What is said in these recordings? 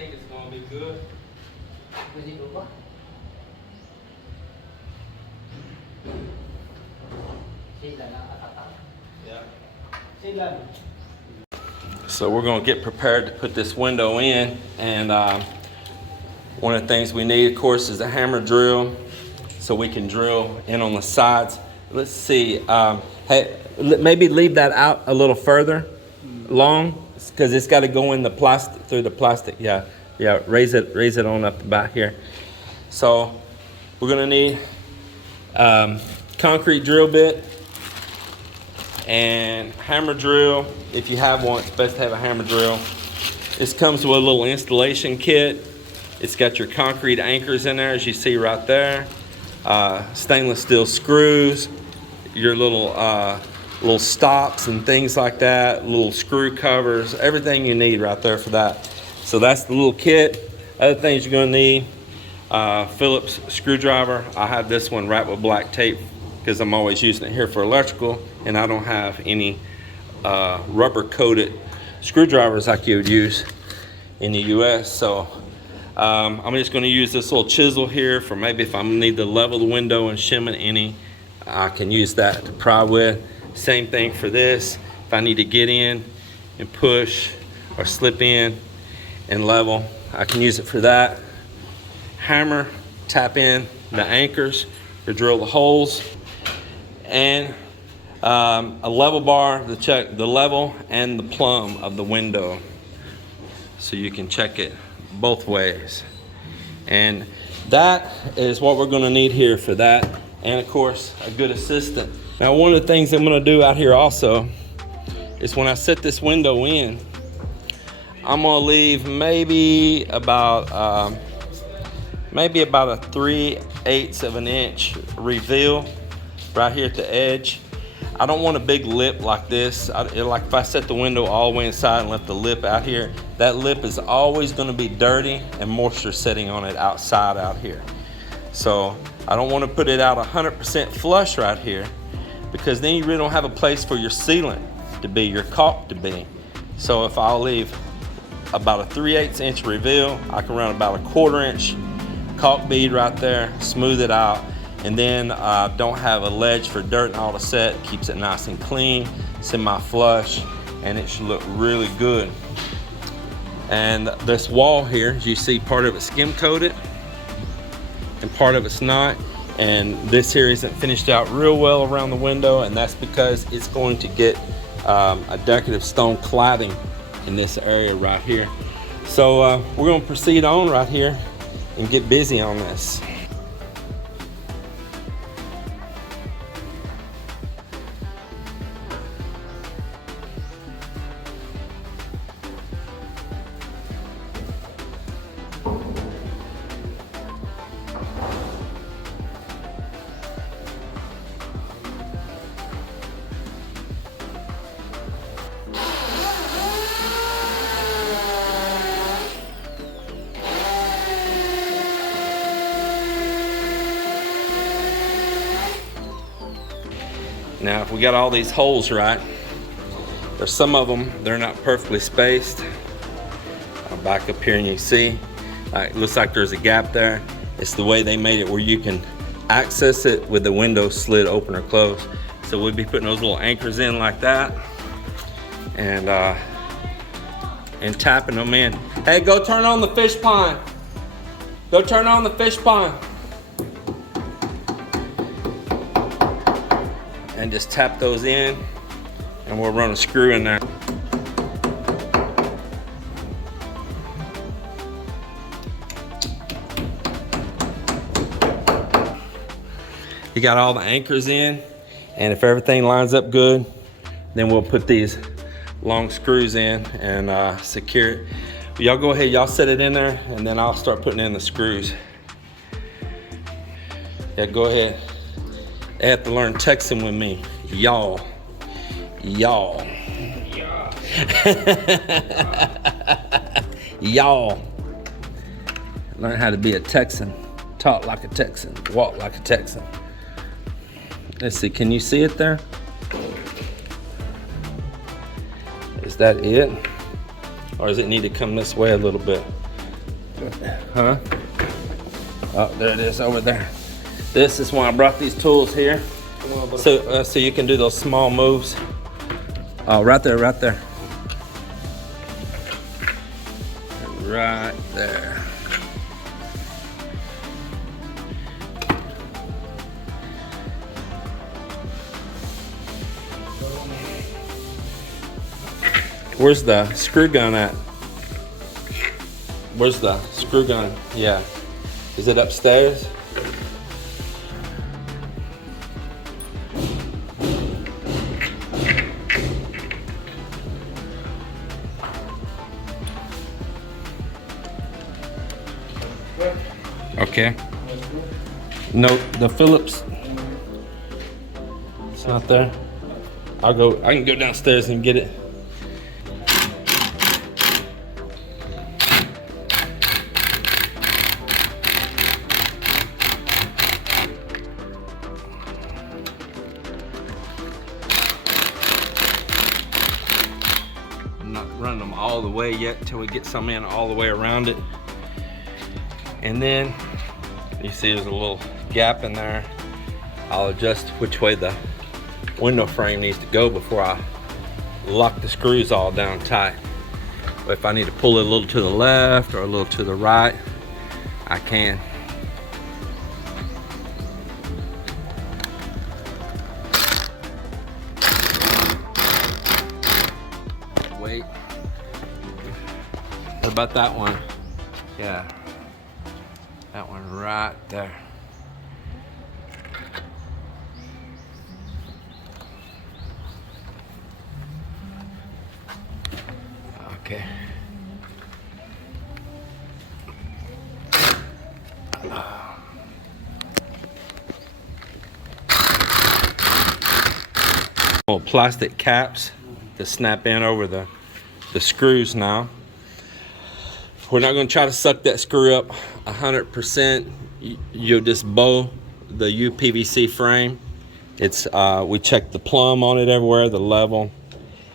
think it's gonna be good. Yeah. So we're gonna get prepared to put this window in, and one of the things we need, of course, is a hammer drill, so we can drill in on the sides. Let's see. Hey, maybe leave that out a little further, long, because it's got to go in the plastic, through the plastic. Yeah. Raise it on up about here. So we're gonna need concrete drill bit and hammer drill. If you have one, it's best to have a hammer drill. This comes with a little installation kit. It's got your concrete anchors in there, as you see right there. Stainless steel screws, your little stops and things like that, little screw covers, everything you need right there for that. So that's the little kit. Other things you're gonna need, Phillips screwdriver. I have this one wrapped with black tape because I'm always using it here for electrical, and I don't have any rubber coated screwdrivers like you would use in the US. So I'm just gonna use this little chisel here for maybe if I need to level the window and shim it any, I can use that to pry with. Same thing for this. If I need to get in and push or slip in and level, I can use it for that. Hammer, tap in the anchors to drill the holes, and a level bar to check the level and the plumb of the window, so you can check it both ways. And that is what we're going to need here for that, and of course a good assistant. Now, one of the things I'm going to do out here also is when I set this window in, I'm going to leave maybe about a 3/8 of an inch reveal right here at the edge. I don't want a big lip like this. Like if I set the window all the way inside and left the lip out here, that lip is always going to be dirty and moisture sitting on it outside out here. So I don't want to put it out 100% flush right here, because then you really don't have a place for your sealant to be, your caulk to be. So if I'll leave about a 3/8 inch reveal, I can run about a 1/4 inch caulk bead right there, smooth it out, and then don't have a ledge for dirt and all to set. Keeps it nice and clean, semi-flush, and it should look really good. And this wall here, as you see, part of it's skim coated and part of it's not. And this here isn't finished out real well around the window, and that's because it's going to get a decorative stone cladding in this area right here. So we're going to proceed on right here and get busy on this. Now, if we got all these holes right, there's some of them, they're not perfectly spaced. I'll back up here and you see, it looks like there's a gap there. It's the way they made it where you can access it with the window slit open or closed. So we'll be putting those little anchors in like that, and tapping them in. Hey, go turn on the fish pond. Go turn on the fish pond. And just tap those in, and we'll run a screw in there. You got all the anchors in, and if everything lines up good, then we'll put these long screws in and secure it. But y'all go ahead, y'all set it in there, and then I'll start putting in the screws. Yeah, go ahead. They have to learn Texan with me. Y'all. Y'all. Y'all. Learn how to be a Texan. Talk like a Texan. Walk like a Texan. Let's see, can you see it there? Is that it? Or does it need to come this way a little bit? Huh? Oh, there it is over there. This is why I brought these tools here. So you can do those small moves. Oh, right there, right there. Right there. Where's the screw gun at? Where's the screw gun? Yeah. Is it upstairs? Okay. No, the Phillips. It's not there. I can go downstairs and get it. I'm not running them all the way yet until we get some in all the way around it. And then you see there's a little gap in there. I'll adjust which way the window frame needs to go before I lock the screws all down tight. But if I need to pull it a little to the left or a little to the right, I can. Wait. What about that one? Yeah. That one right there. Okay. Little plastic caps to snap in over the screws now. We're not going to try to suck that screw up 100%. You'll just bow the UPVC frame. It's we checked the plumb on it everywhere, the level,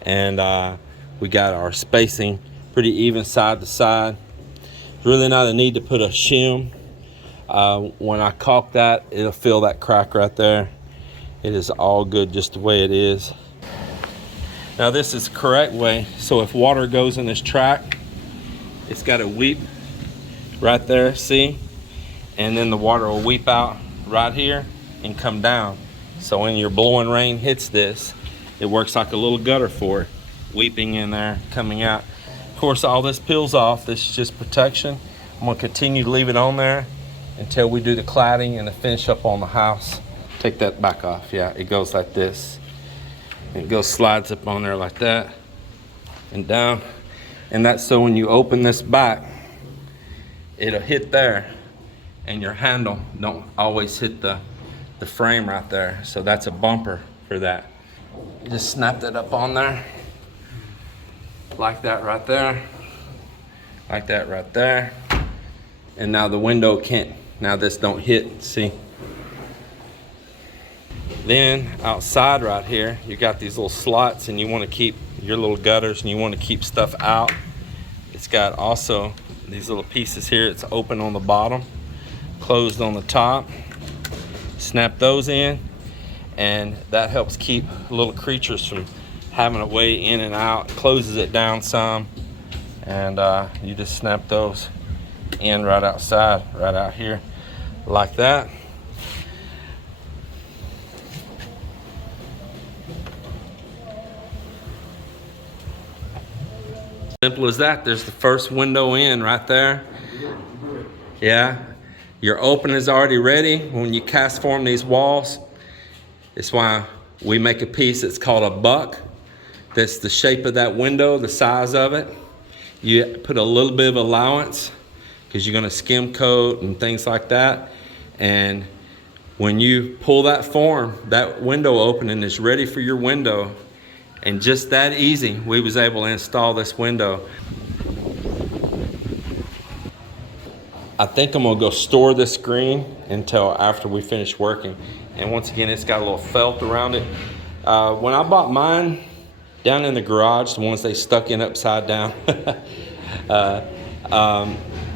and we got our spacing pretty even side to side. Really not a need to put a shim. When I caulk that, it'll fill that crack right there. It is all good just the way it is. Now this is the correct way. So if water goes in this track, it's got to weep right there, see? And then the water will weep out right here and come down. So when your blowing rain hits this, it works like a little gutter for it, weeping in there, coming out. Of course, all this peels off. This is just protection. I'm gonna continue to leave it on there until we do the cladding and the finish up on the house. Take that back off. Yeah, it goes like this. It goes, slides up on there like that and down. And that's so when you open this back, it'll hit there and your handle don't always hit the frame right there. So that's a bumper for that. You just snap that up on there, like that right there, like that right there. And now the window can't, now this don't hit, see? Then outside right here, you got these little slots and you want to keep your little gutters and you want to keep stuff out. It's got also these little pieces here. It's open on the bottom, closed on the top. Snap those in and that helps keep little creatures from having a way in and out. It closes it down some, and you just snap those in right outside, right out here like that. Simple as that. There's the first window in right there. Yeah, your open is already ready. When you cast form these walls, it's why we make a piece that's called a buck. That's the shape of that window, the size of it. You put a little bit of allowance because you're gonna skim coat and things like that. And when you pull that form, that window opening is ready for your window. And just that easy, we was able to install this window. I think I'm gonna go store this screen until after we finish working. And once again, it's got a little felt around it. When I bought mine down in the garage, the ones they stuck in upside down,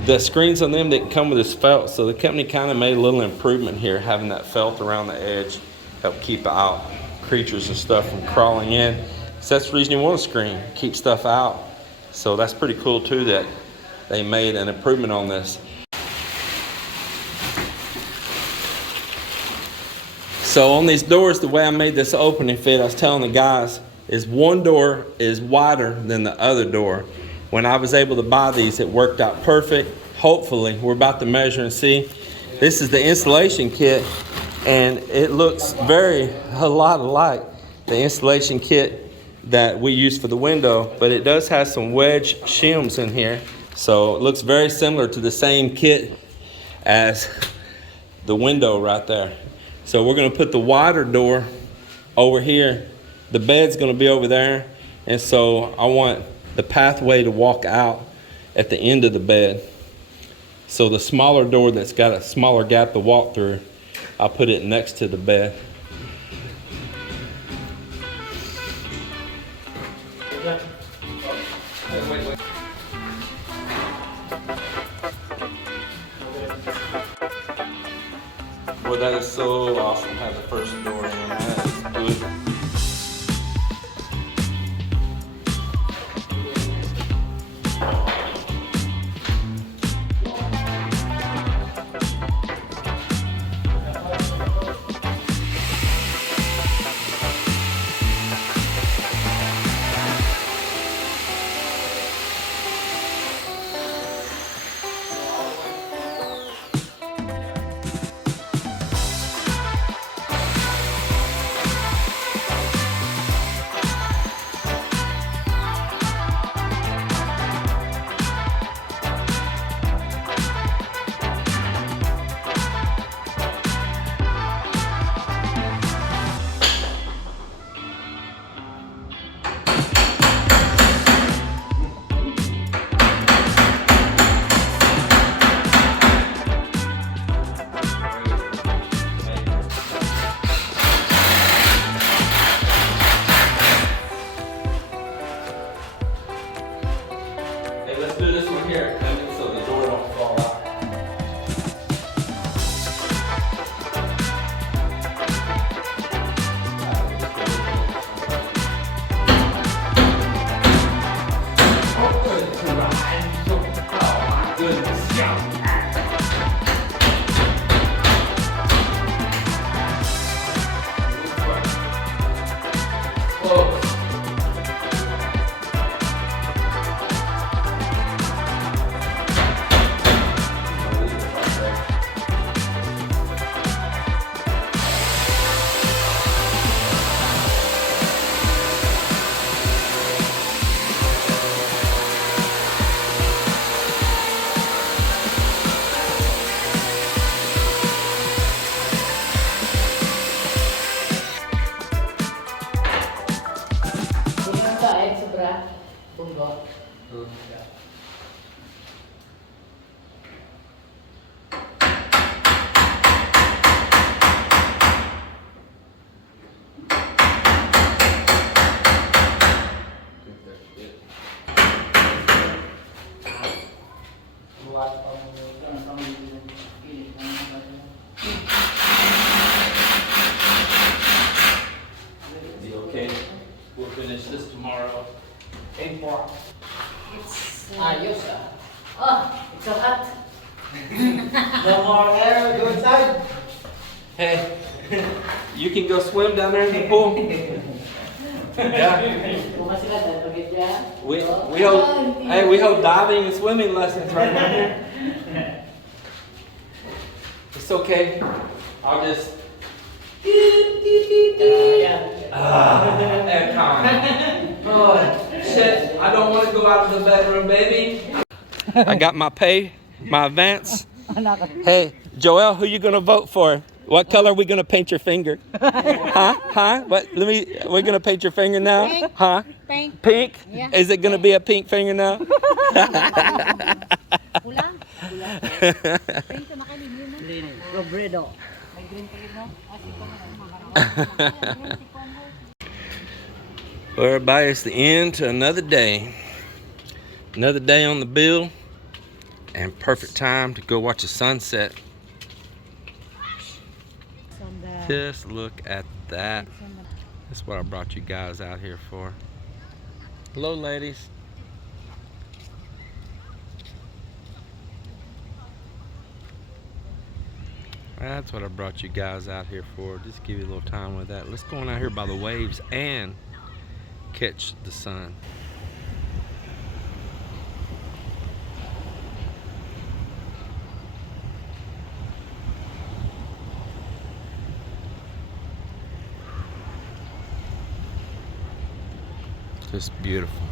The screens on them didn't come with this felt, so the company kind of made a little improvement here, having that felt around the edge, help keep out creatures and stuff from crawling in. So that's the reason you want a screen, keep stuff out. So that's pretty cool too that they made an improvement on this. So on these doors, the way I made this opening fit, I was telling the guys, is one door is wider than the other door. When I was able to buy these, it worked out perfect. Hopefully, we're about to measure and see. This is the installation kit, and it looks a lot alike the installation kit that we use for the window, but it does have some wedge shims in here. So it looks very similar to the same kit as the window right there. So we're gonna put the wider door over here. The bed's gonna be over there. And so I want the pathway to walk out at the end of the bed. So the smaller door that's got a smaller gap to walk through, I'll put it next to the bed. Well, that is so awesome. Have the first door in. That is good. Let's do this one here, so the door don't fall out. Oh my goodness. Close. Be okay. We'll finish this tomorrow. It's Ayos ah. Oh, it's so hot. no more air. Go inside. Hey, you can go swim down there in the pool. Yeah. Bukas sila dahil pagit dyan. We hold diving and swimming lessons right now here. It's okay. I'll just aircon. Oh shit! I don't want to go out of the bedroom, baby. I got my advance. Hey, Joel, who you gonna vote for? What color are we gonna paint your finger? Huh? What? We're gonna paint your finger now? Pink. Huh? Pink. Pink? Yeah. Is it gonna be a pink finger now? Pula. Pink na nakalimutan. Robredo. May green pa rin, no? Well, everybody, it's the end to another day. Another day on the bill. And perfect time to go watch the sunset. Just look at that. That's what I brought you guys out here for. Hello, ladies. That's what I brought you guys out here for. Just give you a little time with that. Let's go on out here by the waves and catch the sun. Just beautiful.